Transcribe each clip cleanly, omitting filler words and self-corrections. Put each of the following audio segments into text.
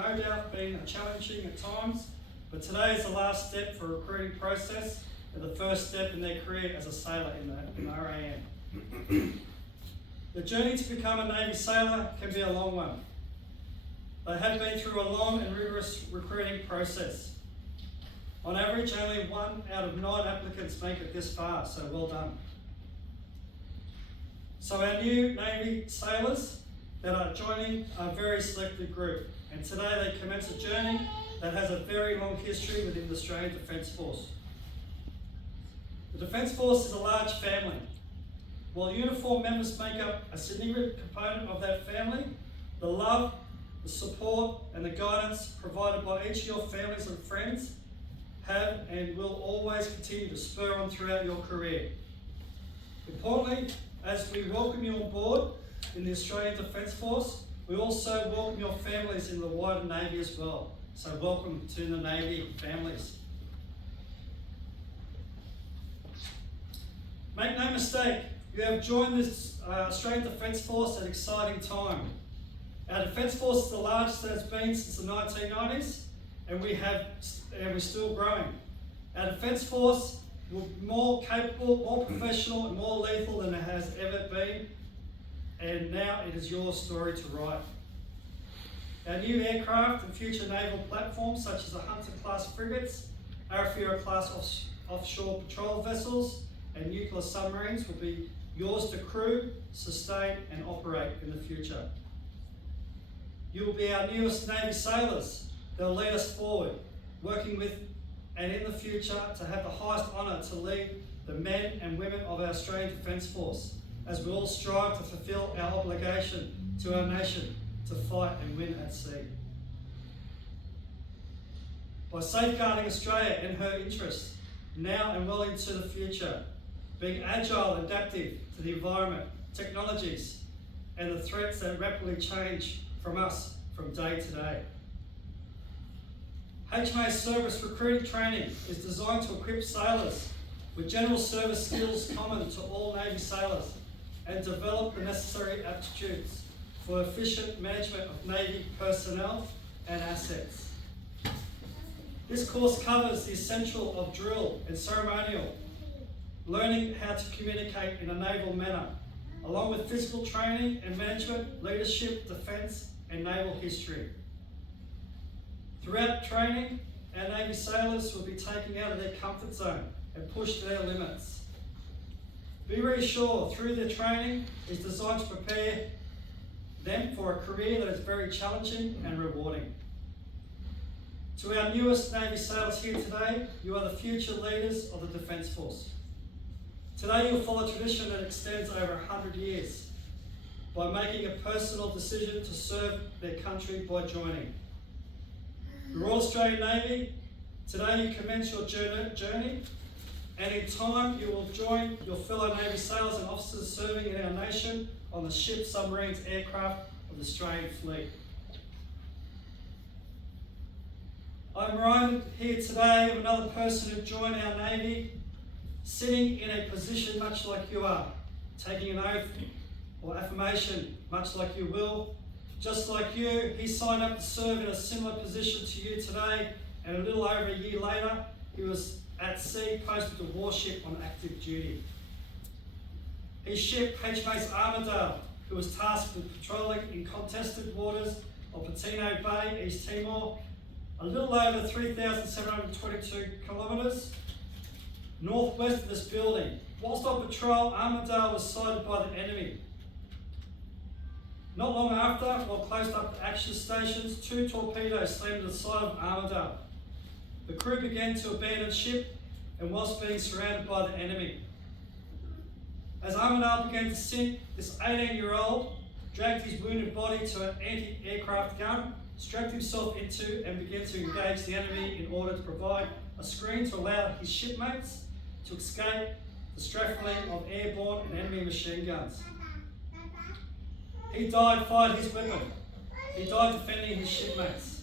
no doubt been challenging at times, but today is the last step for a recruiting process and the first step in their career as a sailor in the RAN. The journey to become a Navy sailor can be a long one. They have been through a long and rigorous recruiting process. On average, only 1 out of 9 applicants make it this far, so well done. So our new Navy sailors that are joining are a very selected group, and today they commence a journey that has a very long history within the Australian Defence Force. The Defence Force is a large family. While uniformed members make up a significant component of that family, the love, the support and the guidance provided by each of your families and friends have and will always continue to spur on throughout your career. Importantly, as we welcome you on board in the Australian Defence Force, we also welcome your families in the wider Navy as well. So welcome to the Navy families. Make no mistake, you have joined this Australian Defence Force at an exciting time. Our Defence Force is the largest that it's been since the 1990s, and we're still growing. Our Defence Force will be more capable, more professional and more lethal than it has ever been, and now it is your story to write. Our new aircraft and future naval platforms such as the Hunter-class frigates, Arafura-class offshore patrol vessels and nuclear submarines will be yours to crew, sustain and operate in the future. You will be our newest Navy sailors that will lead us forward, working with and in the future to have the highest honour to lead the men and women of our Australian Defence Force as we all strive to fulfil our obligation to our nation to fight and win at sea. By safeguarding Australia and her interests now and well into the future, being agile and adaptive to the environment, technologies and the threats that rapidly change from us from day to day. HMA Service Recruiting Training is designed to equip sailors with general service skills common to all Navy sailors and develop the necessary aptitudes for efficient management of Navy personnel and assets. This course covers the essential of drill and ceremonial, learning how to communicate in a naval manner, along with physical training and management, leadership, defence and naval history. Throughout training, our Navy sailors will be taken out of their comfort zone and pushed to their limits. Be reassured, through their training is designed to prepare them for a career that is very challenging and rewarding. To our newest Navy sailors here today, you are the future leaders of the Defence Force. Today you'll follow a tradition that extends over 100 years by making a personal decision to serve their country by joining. The Royal Australian Navy, today you commence your journey and in time you will join your fellow Navy sailors and officers serving in our nation on the ships, submarines, aircraft of the Australian fleet. I'm reminded here today of another person who joined our Navy, sitting in a position much like you are, taking an oath or affirmation much like you will. Just like you, he signed up to serve in a similar position to you today, and a little over a year later, he was at sea posted to warship on active duty. His ship, HMAS Armidale, who was tasked with patrolling in contested waters of Patino Bay, East Timor, a little over 3,722 kilometres northwest of this building. Whilst on patrol, Armidale was sighted by the enemy. Not long after, while close up to action stations, 2 torpedoes slammed to the side of Armidale. The crew began to abandon ship and whilst being surrounded by the enemy. As Armidale began to sink, this 18-year-old dragged his wounded body to an anti-aircraft gun, strapped himself into and began to engage the enemy in order to provide a screen to allow his shipmates to escape the strafing of airborne and enemy machine guns. He died fired his weapon. He died defending his shipmates.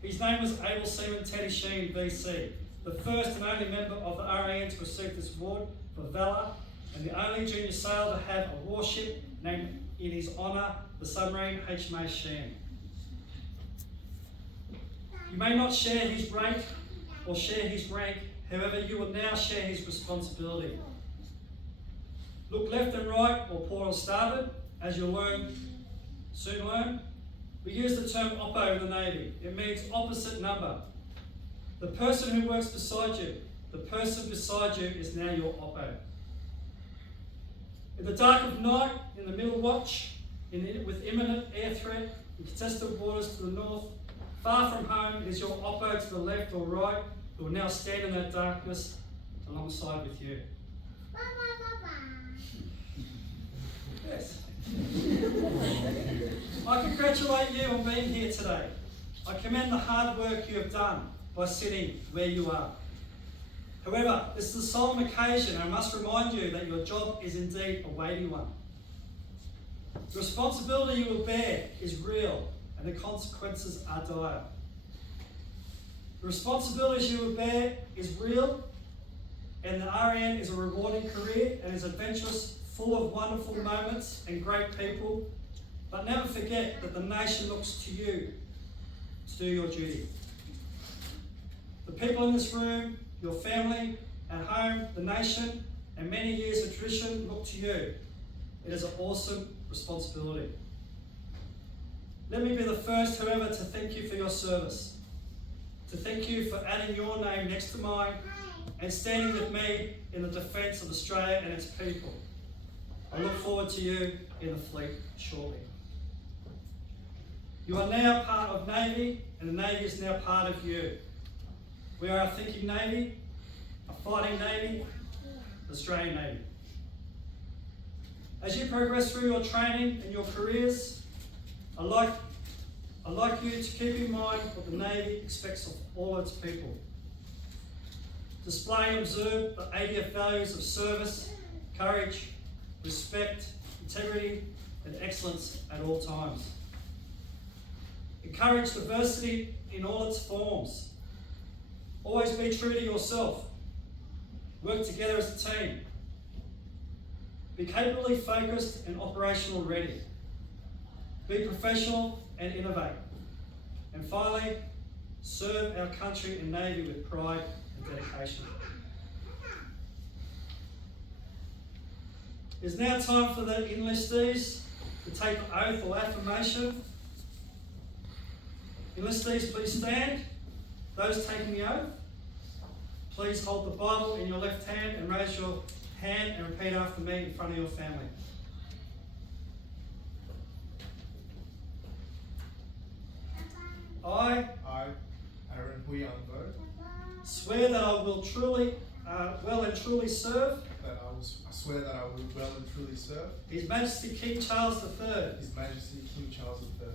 His name was Able Seaman Teddy Sheen, VC, the first and only member of the RAN to receive this award for valour and the only junior sailor to have a warship named in his honour, the submarine HMAS Sheen. You may not share his rate or share his rank, however, you will now share his responsibility. Look left and right, or port or starboard, as you'll soon learn. We use the term oppo in the Navy. It means opposite number. The person who works beside you, the person beside you is now your oppo. In the dark of night, in the middle watch, with imminent air threat, in contested waters to the north, far from home, it is your oppo to the left or right who will now stand in that darkness alongside with you. Yes. I congratulate you on being here today. I commend the hard work you have done by sitting where you are. However, this is a solemn occasion, and I must remind you that your job is indeed a weighty one. The responsibility you will bear is real, and the consequences are dire. The responsibilities you will bear is real, and the RN is a rewarding career and is adventurous, full of wonderful moments and great people. But never forget that the nation looks to you to do your duty. The people in this room, your family, at home, the nation, and many years of tradition look to you. It is an awesome responsibility. Let me be the first, however, to thank you for your service, to thank you for adding your name next to mine and standing with me in the defence of Australia and its people. I look forward to you in the fleet shortly. You are now part of Navy, and the Navy is now part of you. We are a thinking Navy, a fighting Navy, Australian Navy. As you progress through your training and your careers, I'd like you to keep in mind what the Navy expects of all its people. Display and observe the 80 values of service, courage, respect, integrity, and excellence at all times. Encourage diversity in all its forms. Always be true to yourself. Work together as a team. Be capably focused and operational ready. Be professional and innovate. And finally, serve our country and Navy with pride and dedication. It is now time for the enlistees to take the oath or affirmation. Enlistees, please stand. Those taking the oath, please hold the Bible in your left hand and raise your hand and repeat after me in front of your family. I, Aaron Huyango, swear that I will truly, well and truly serve I swear that I will well and truly serve His Majesty King Charles III, His Majesty King Charles III,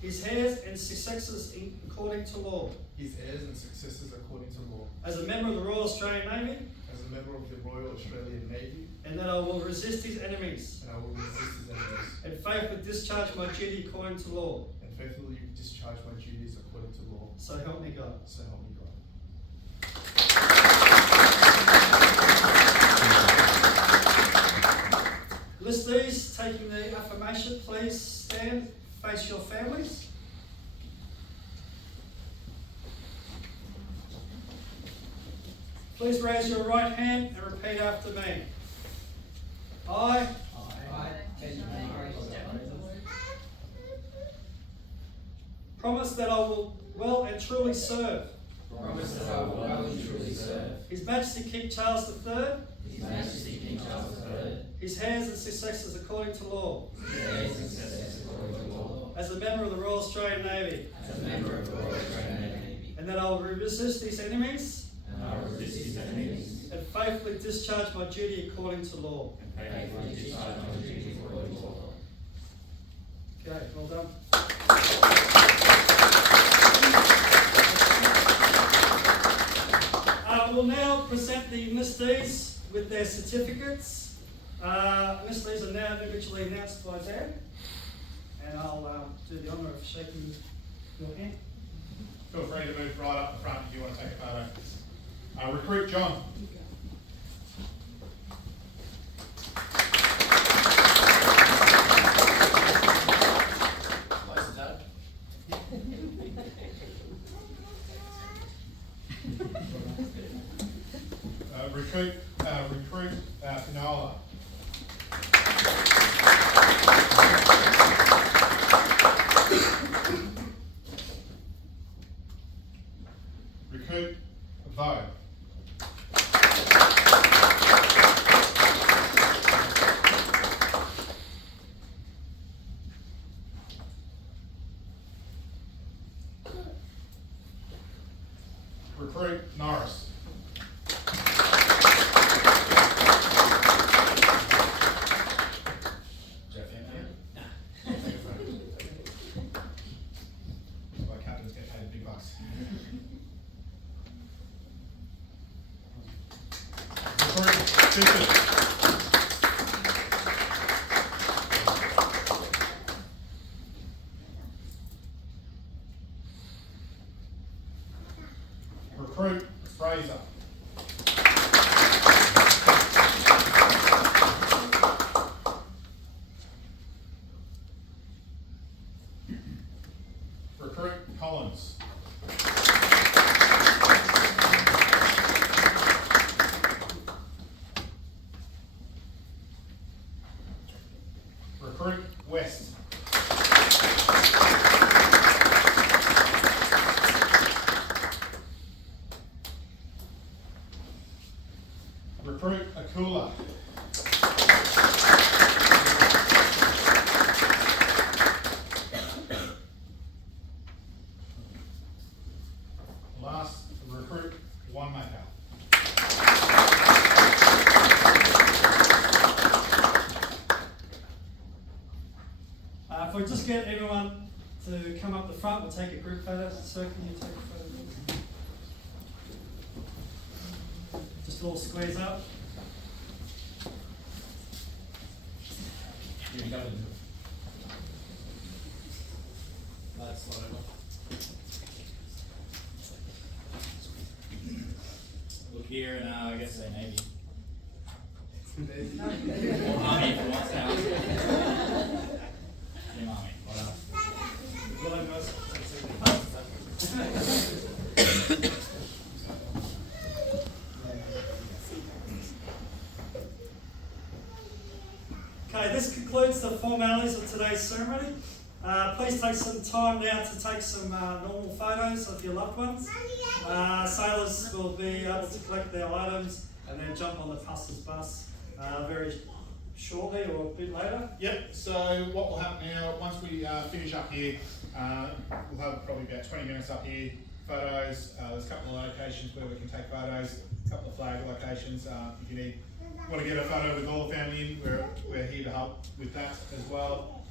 his heirs and successors according to law, his heirs and successors according to law, as a member of the Royal Australian Navy, as a member of the Royal Australian Navy, and that I will resist his enemies and I will resist his enemies, and faithfully discharge my duty according to law. and faithfully discharge my duties according to law. So help me God. So help me God. Listees taking the affirmation, please stand, face your families. Please raise your right hand and repeat after me. I promise that I will well and truly serve His Majesty King Charles III, his heirs and successors according to law, as a member of the Royal Australian Navy, and that I will resist his enemies and faithfully discharge my duty according to law. Okay, well done. I will now present the enlistees with their certificates. Enlistees are now individually announced by Dan, and I'll do the honour of shaking your hand. Feel free to move right up the front if you want to take a photo. Recruit John. Recruit Finola. Recruit Vo. Recruit Norris. Jeff, yeah? Why captains get paid big bucks. Recruit Fisher. Recruit Fraser. Recruit Collins. Recruit West. Recruit Akula. Last, recruit One Maker. If we just get everyone to come up the front, we'll take a group photo. So can you take a photo, please? Just all squares up. Look here and I guess say maybe. Maybe. Or mommy for once now. Hey mommy, what else? Really nice. Okay, this concludes the formalities of today's ceremony. Please take some time now to take some normal photos of your loved ones. Sailors will be able to collect their items and then jump on the pastor's bus very shortly or a bit later. Yep, so what will happen now, once we finish up here, we'll have probably about 20 minutes up here, photos, there's a couple of locations where we can take photos, a couple of flag locations, if you want to get a photo with all the family in, we're here to help with that as well.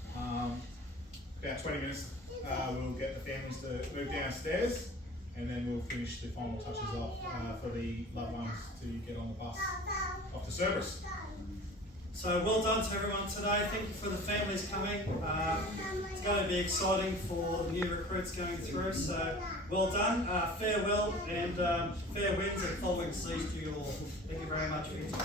About 20 minutes, we'll get the families to move downstairs, and then we'll finish the final touches off for the loved ones to get on the bus off to Cerberus. So well done to everyone today. Thank you for the families coming. It's going to be exciting for the new recruits going through. So well done. Farewell and fair winds and following seas to you all. Thank you very much for your time.